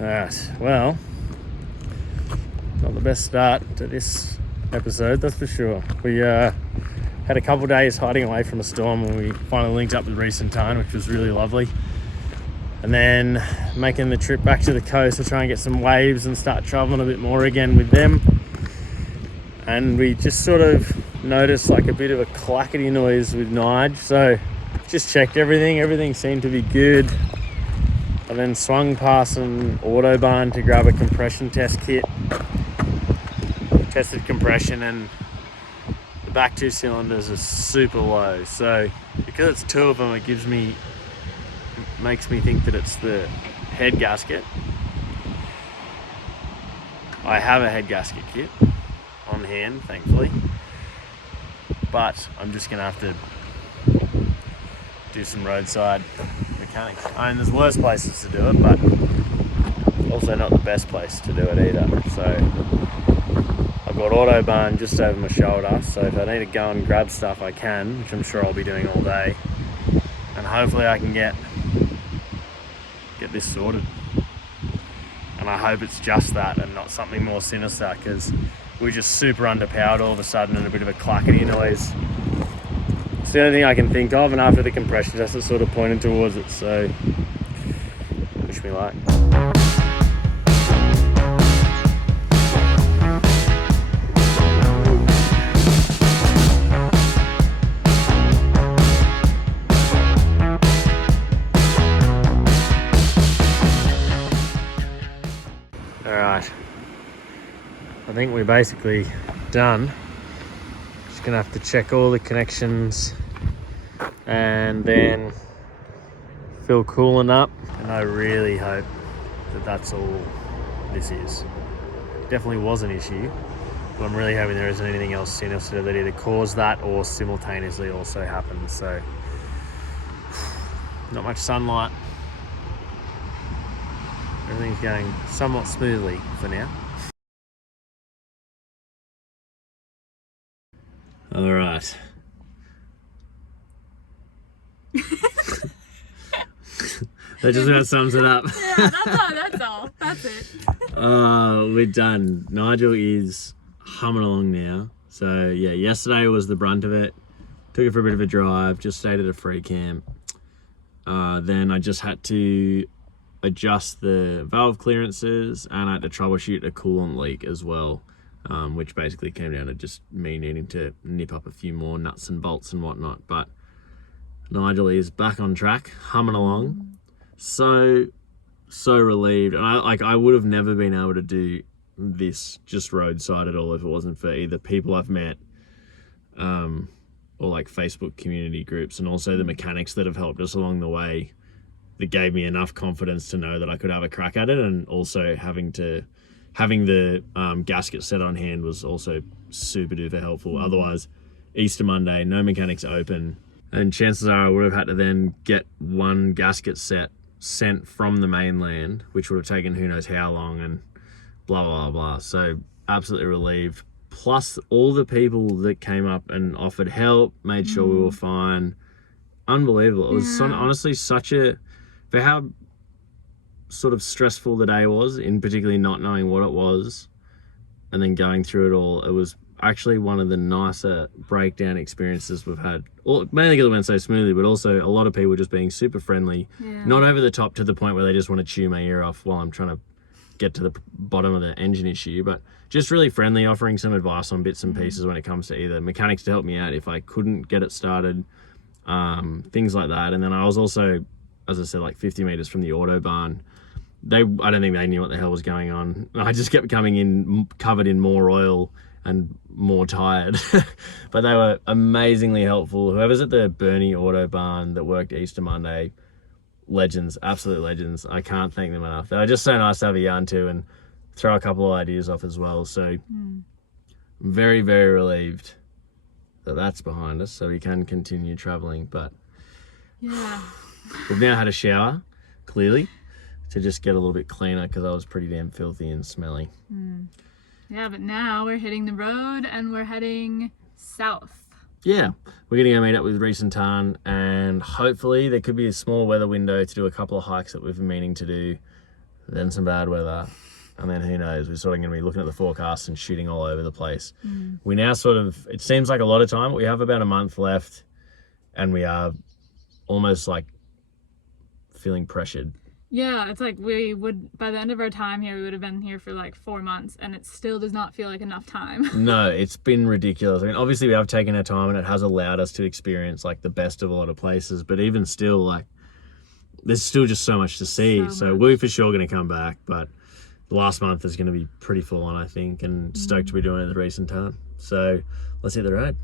Alright, well, not the best start to this episode, that's for sure. We had a couple days hiding away from a storm when we finally linked up with Reece and Tarn, which was really lovely. And then making the trip back to the coast to try and get some waves and start traveling a bit more again with them. And we just sort of noticed like a bit of a clackety noise with Nige, so just checked everything seemed to be good. And then swung past an Autobahn to grab a compression test kit. Tested compression, and the back two cylinders are super low. So because it's two of them, it makes me think that it's the head gasket. I have a head gasket kit on hand, thankfully. But I'm just gonna have to do some roadside mechanics. I mean, there's worse places to do it, but also not the best place to do it either. So I've got Autobahn just over my shoulder, so if I need to go and grab stuff I can, which I'm sure I'll be doing all day, and hopefully I can get this sorted. And I hope it's just that and not something more sinister, because we're just super underpowered all of a sudden and a bit of a clackety noise. It's the only thing I can think of, and after the compression test it's sort of pointed towards it, so wish me luck. Alright, I think we're basically done. Just gonna have to check all the connections and then fill coolant up, and I really hope that that's all this is. Definitely was an issue, but I'm really hoping there isn't anything else sinister that either caused that or simultaneously also happened. So not much sunlight. Everything's going somewhat smoothly for now. All right. That just about sums it up. Yeah, that's all. That's it. We're done. Nigel is humming along now. So yeah, yesterday was the brunt of it. Took it for a bit of a drive, just stayed at a free camp. Then I just had to adjust the valve clearances, and I had to troubleshoot a coolant leak as well, which basically came down to just me needing to nip up a few more nuts and bolts and whatnot. But Nigel is back on track, humming along. So relieved. And I would have never been able to do this just roadside at all if it wasn't for either people I've met, or like Facebook community groups, and also the mechanics that have helped us along the way, that gave me enough confidence to know that I could have a crack at it. And also having the gasket set on hand was also super duper helpful. Otherwise, Easter Monday, no mechanics open, and chances are I would have had to then get one gasket set sent from the mainland, which would have taken who knows how long, and blah blah blah. So absolutely relieved. Plus all the people that came up and offered help, made sure we were fine. Unbelievable. It was honestly such a, for how sort of stressful the day was, in particularly not knowing what it was and then going through it all, it was actually one of the nicer breakdown experiences we've had. Mainly because it went so smoothly, but also a lot of people just being super friendly, not over the top to the point where they just want to chew my ear off while I'm trying to get to the bottom of the engine issue, but just really friendly, offering some advice on bits and pieces when it comes to either mechanics to help me out if I couldn't get it started, things like that. And then I was also, as I said, like 50 meters from the Autobahn. I don't think they knew what the hell was going on. I just kept coming in covered in more oil and more tired. But they were amazingly helpful. Whoever's at the Burnie Autobahn that worked Easter Monday, legends, absolute legends. I can't thank them enough. They were just so nice to have a yarn to and throw a couple of ideas off as well. So very, very relieved that that's behind us, so we can continue traveling. But Yeah. we've now had a shower, clearly, to just get a little bit cleaner, because I was pretty damn filthy and smelly. Yeah, but now we're hitting the road and we're heading south. Yeah, we're going to go meet up with Reece and Tarn, and hopefully there could be a small weather window to do a couple of hikes that we've been meaning to do then some bad weather, and then who knows, we're sort of going to be looking at the forecast and shooting all over the place. We now it seems like a lot of time, but we have about a month left, and we are almost like feeling pressured. Yeah, it's like we would, by the end of our time here, we would have been here for like 4 months, and it still does not feel like enough time. No, it's been ridiculous. I mean, obviously we have taken our time, and it has allowed us to experience like the best of a lot of places, but even still, like, there's still just so much to see. So we're for sure going to come back, but the last month is going to be pretty full on, I think, and stoked to be doing it at the Reece and Tarn. So let's hit the road.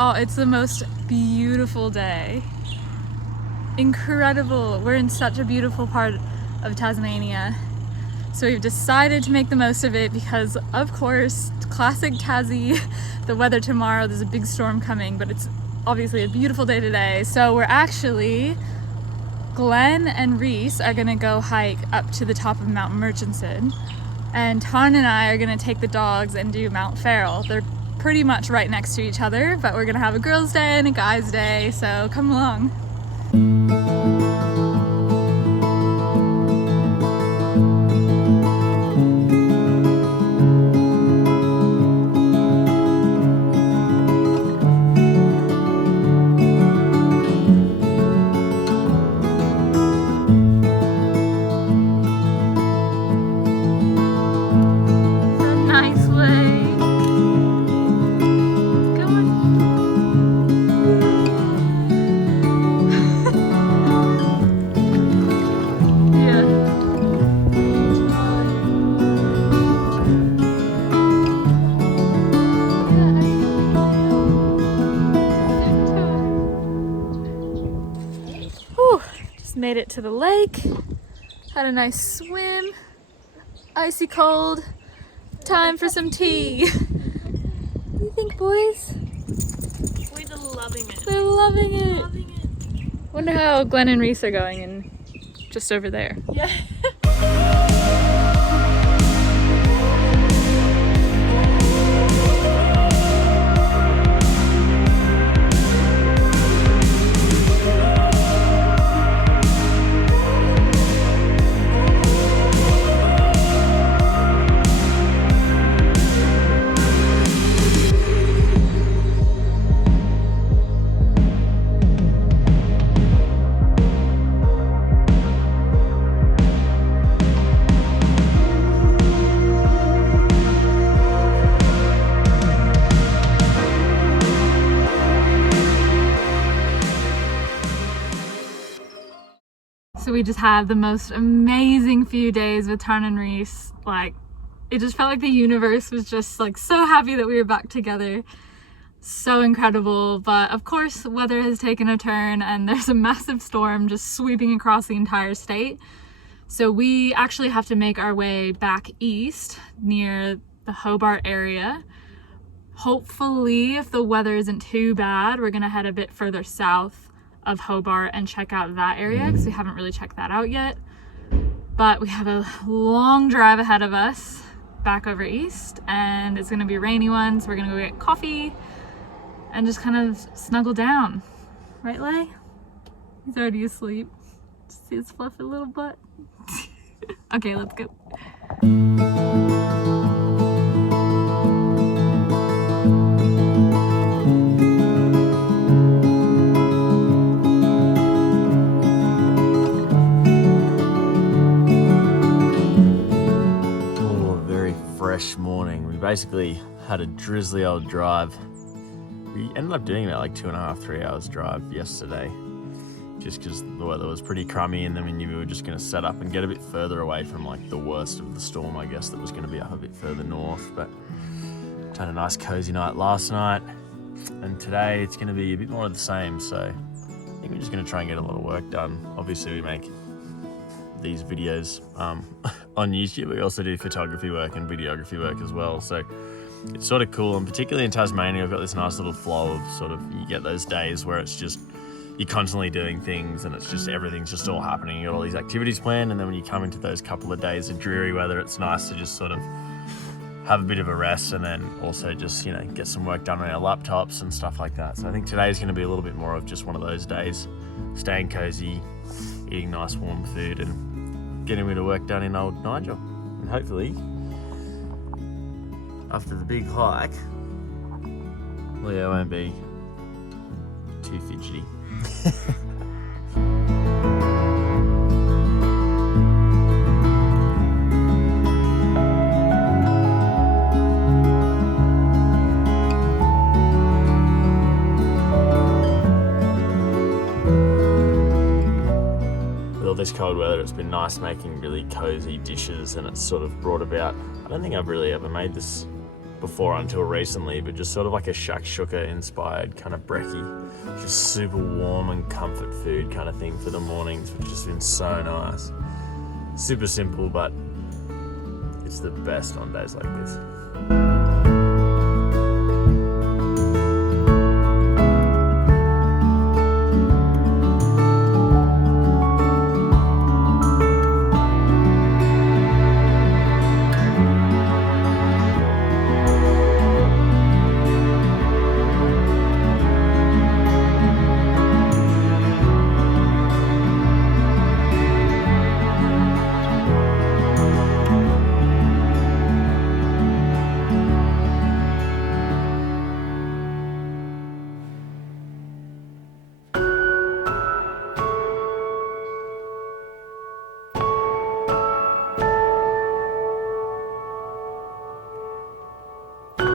Oh, it's the most beautiful day. Incredible. We're in such a beautiful part of Tasmania. So we've decided to make the most of it because, of course, classic Tassie, the weather tomorrow, there's a big storm coming, but it's obviously a beautiful day today. So we're actually, Glenn and Reece are gonna go hike up to the top of Mount Murchison, and Tarn and I are gonna take the dogs and do Mount Farrell. They're pretty much right next to each other, but we're gonna have a girls' day and a guys' day, so come along. Made it to the lake, had a nice swim, icy cold, time for some tea. What do you think, boys? We're loving it. They're loving it. Loving it. Wonder how Glenn and Reece are going in just over there. Yeah. So we just had the most amazing few days with Tarn and Reece. Like, it just felt like the universe was just like so happy that we were back together. So incredible. But of course, weather has taken a turn and there's a massive storm just sweeping across the entire state. So we actually have to make our way back east near the Hobart area. Hopefully, if the weather isn't too bad, we're gonna head a bit further south of Hobart and check out that area because we haven't really checked that out yet. But we have a long drive ahead of us. back over east, and it's gonna be a rainy one, so we're gonna go get coffee and just kind of snuggle down. Right, Lay? He's already asleep. See his fluffy little butt? Okay, let's go. Morning. We basically had a drizzly old drive. We ended up doing about like 2.5, 3 hours drive yesterday, just because the weather was pretty crummy, and then we knew we were just going to set up and get a bit further away from like the worst of the storm, I guess, that was going to be up a bit further north. But had a nice cozy night last night, and today it's going to be a bit more of the same. So I think we're just going to try and get a lot of work done. Obviously we make these videos on YouTube. We also do photography work and videography work as well, so it's sort of cool. And particularly in Tasmania, we've got this nice little flow of sort of, you get those days where it's just, you're constantly doing things and it's just, everything's just all happening. You got all these activities planned, and then when you come into those couple of days of dreary weather, it's nice to just sort of have a bit of a rest, and then also just, you know, get some work done on our laptops and stuff like that. So I think today's going to be a little bit more of just one of those days, staying cozy, eating nice warm food, and getting a bit of work done in old Nigel. And hopefully, after the big hike, Leo won't be too fidgety. This cold weather, it's been nice making really cozy dishes, and it's sort of brought about, I don't think I've really ever made this before until recently, but just sort of like a shakshuka inspired kind of brekkie, just super warm and comfort food kind of thing for the mornings, which has just been so nice. Super simple, but it's the best on days like this.